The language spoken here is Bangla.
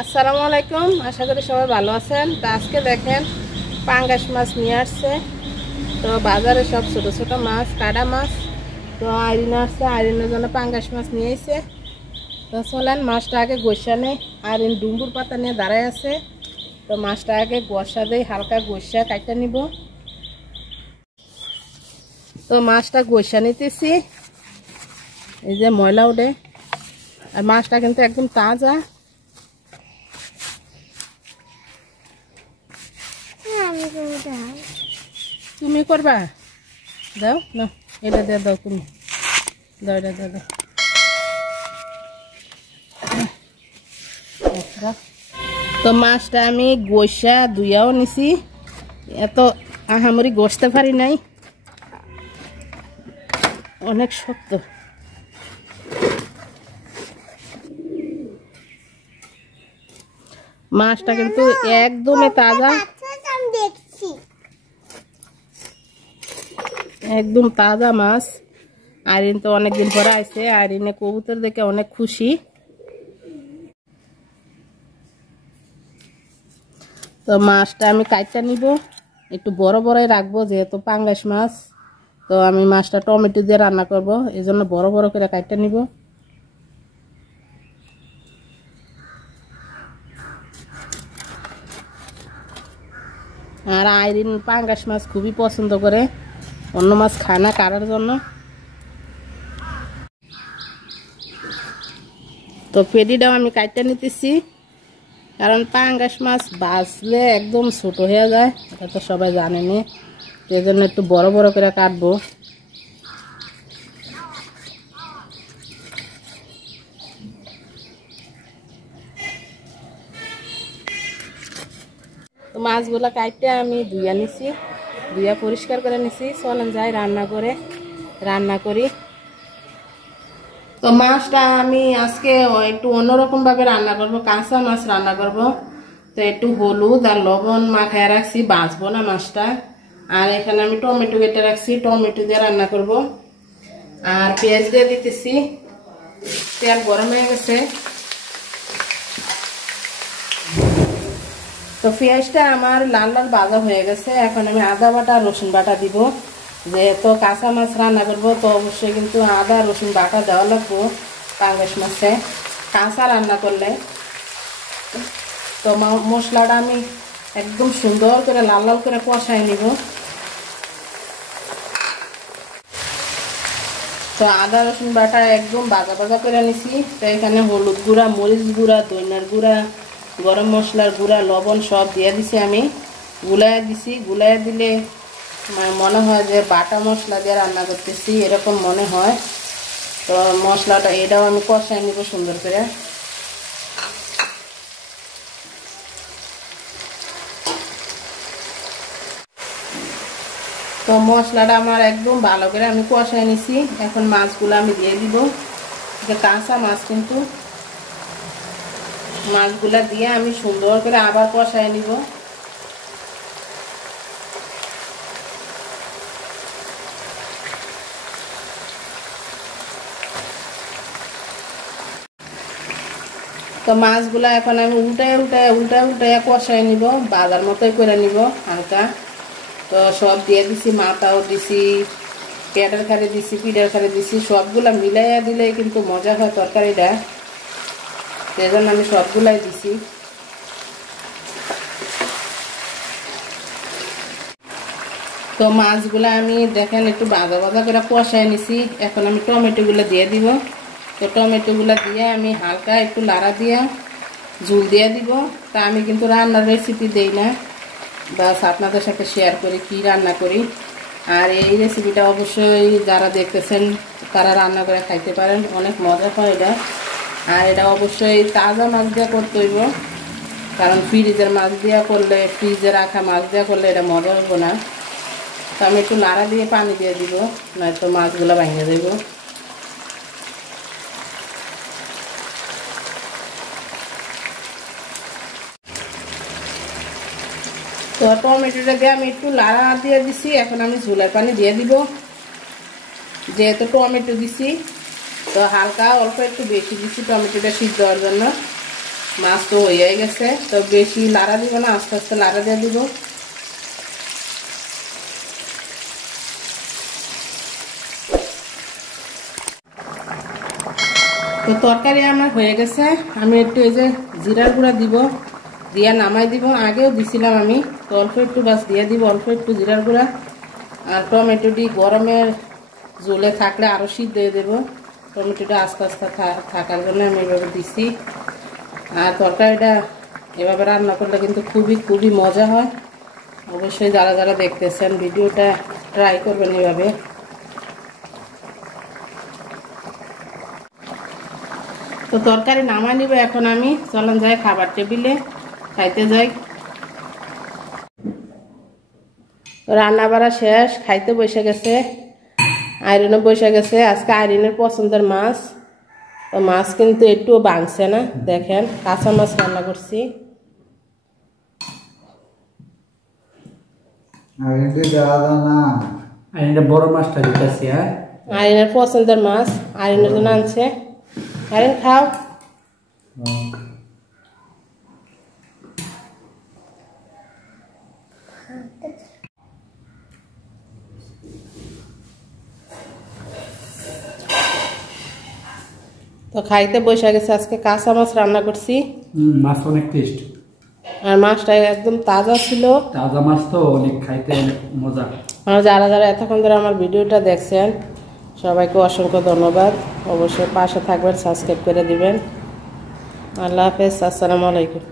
আসসালামু আলাইকুম, আশা করি সবাই ভালো আছেন। তো আজকে দেখেন পাঙ্গাস মাছ নিয়ে আসছে। তো বাজারে সব ছোট ছোট মাছ, কাটা মাছ। তো আইরিন আসছে, আইরিনের জন্য পাঙ্গাস মাছ নিয়ে এসে। তো চলেন মাছটা আগে গোসা নেই। আইরিন ডুম্বুর পাতা নিয়ে দাঁড়ায় আছে। তো মাছটা আগে গোসা দেই, হালকা গোসা কাটতে নিব। তো মাছটা গোসা নিতেছি, এই যে ময়লা উঠে। আর মাছটা কিন্তু একদম তাজা। তুমি করবা? দাও না, এটা দিয়ে দাও, তুমি দাও, এটা দিয়ে দাও। তো মাছটা আমি গোসা ধুইয়াও নিছি, এত আহামরি গোসতে পারি নাই, অনেক শক্ত। মাছটা কিন্তু একদমই তাজা, একদম তাজা মাছ। আইরিন তো অনেকদিন পরে আসছে, আইরিনে কবুতর দেখে অনেক খুশি। তো মাছটা আমি কাটটা নিব, একটু বড় বড়ই রাখবো যেহেতু পাঙ্গাস মাছ। তো আমি মাছটা টমেটো দিয়ে রান্না করব, এই জন্য বড় বড় করে কাটটা নিব। আর আইরিন পাঙ্গাস মাছ খুবই পছন্দ করে, অন্য মাছ খায় না কাটার জন্য। তো পেটিটাও আমি কাটটা নিতেছি, কারণ পাঙ্গাস মাছ বাছলে একদম ছোট হয়ে যায়, এটা তো সবাই জানেনি। এই জন্য একটু বড় বড় করে কাটবো। তো মাছগুলো কাটতে আমি ধুইয়া নিছি, ধুইয়া পরিষ্কার করে নিছি। চলেন যাই রান্না করি। তো মাছটা আমি আজকে একটু অন্যরকম ভাবে রান্না করব, কাঁচা মাছ রান্না করব। তো একটু হলুদ আর লবণ মাখায় রাখছি, বাছবো না মাছটা। আর এখানে আমি টমেটো কেটে রাখছি, টমেটো দিয়ে রান্না করব। আর পেঁয়াজ দিয়ে দিতেছি, তেল গরম হয়ে গেছে। তো পেঁয়াজটা আমার লাল লাল ভাজা হয়ে গেছে, এখন আমি আদা বাটা রসুন বাটা দিব। যেহেতু কাঁচা মাছ রান্না করবো, তো অবশ্যই কিন্তু আদা রসুন বাটা দেওয়া লাগবো পাঙ্গাস মাছে কাঁচা রান্না করলে। তো মশলাটা আমি একদম সুন্দর করে লাল লাল করে কষাই নিব। তো আদা রসুন বাটা একদম ভাজা ভাজা করে নিছি। তো এখানে হলুদ গুঁড়া, মরিচ গুঁড়া, ধনিয়ার গুঁড়া, গরম মশলার গুঁড়া, লবণ সব দিয়ে দিছি। আমি গুলাইয়া দিছি। গুলাইয়া দিলে মনে হয় যে বাটা মশলা দিয়ে রান্না করতেছি, এরকম মনে হয়। তো মশলাটা এটাও আমি কষাই নিব সুন্দর করে। তো মশলাটা আমার একদম ভালো করে আমি কষাই নিছি। এখন মাছগুলো আমি দিয়ে দিব, যে কাঁচা মাছ কিন্তু। মাছগুলা দিয়ে আমি সুন্দর করে আবার কষাই নিব। তো মাছগুলা এখন আমি উল্টায় কষাই নিব, বাজার মতোই করে নিব হালকা। তো সব দিয়ে দিছি, মাথাও দিছি, পেটের খারে দিছি, পিঠের খারে দিছি। সবগুলা মিলাইয়া দিলে কিন্তু মজা হয় তরকারিটা, সেই জন্য আমি সবগুলাই দিছি। তো মাছগুলা আমি দেখেন একটু ভাজা ভাজা করে কষাই নিছি। এখন আমি টমেটোগুলো দিয়ে দিব। তো টমেটোগুলো দিয়ে আমি হালকা একটু লাড়া দিয়ে ঝুল দিয়ে দিব। তা আমি কিন্তু রান্নার রেসিপি দেই না, বাস আপনাদের সাথে শেয়ার করি কি রান্না করি। আর এই রেসিপিটা অবশ্যই যারা দেখতেছেন তারা রান্না করে খাইতে পারেন, অনেক মজা হয় এটা। আর এটা অবশ্যই তাজা মাছ দিয়ে করতে হইব, কারণ ফ্রিজের মাছ দিয়ে করলে, ফ্রিজে রাখা মাছ দিয়ে করলে এটা মজা হইব না। তো আমি একটু নাড়া দিয়ে পানি দিয়ে দিব, নয়তো মাছগুলো ভেঙে দেব। তো টমেটোটা দিয়ে আমি একটু নাড়া দিয়ে দিছি। এখন আমি ঝোলের পানি দিয়ে দিব, যেহেতু টমেটো দিছি। তো হালকা অল্প একটু বেশি দিছি টমেটোটা সিদ্ধ হওয়ার জন্য। মাছ তো হয়ে গেছে, তো বেশি লাড়া দিব না, আস্তে আস্তে লাড়া দিয়ে দিব। তো তরকারি আমার হয়ে গেছে, আমি একটু এই যে জিরার গুঁড়া দিব, দিয়ে নামাই দিব। আগেও দিছিলাম আমি, তো অল্প একটু বাস দিয়ে দিব, অল্প একটু জিরার গুঁড়া। আর টমেটোটি গরমের ঝোলে থাকলে আরও সিদ্ধ দিয়ে দেবো। টমেটোটা আস্তে আস্তে থাকার জন্য আমি এভাবে দিছি। আর তরকারিটা এভাবে রান্না করলে কিন্তু খুবই খুবই মজা হয়। অবশ্যই যারা যারা দেখতেছেন ভিডিওটা ট্রাই করবেন এভাবে। তো তরকারি নামাই নিব এখন আমি। চলেন যাই খাবার টেবিলে, খাইতে যাই। রান্না বাড়া শেষ, খাইতে বসে গেছে, আইরিনও বসে গেছে। আজকে আইরিনের পছন্দের মাছ, তো মাছ কিন্তু একটুও ভাঙছে না, দেখেন কাঁচা মাছ রান্না করছি। বড় মাছটা দিতেছি। আইরিনের পছন্দের মাছ, আইরিনের জন্য আনছে। আইরিন খাও। তো খাইতে বসে গেছে, আজকে কাঁচা মাছ রান্না করছি। মাছ অনেক টেস্ট, আর মাছটা একদম তাজা ছিল। তাজা মাছ তো অনেক খাইতে মজা। আর যারা যারা এতক্ষণ ধরে আমার ভিডিওটা দেখছেন সবাইকে অসংখ্য ধন্যবাদ। অবশ্যই পাশে থাকবেন, সাবস্ক্রাইব করে দিবেন। আল্লাহ হাফেজ, আসসালামু আলাইকুম।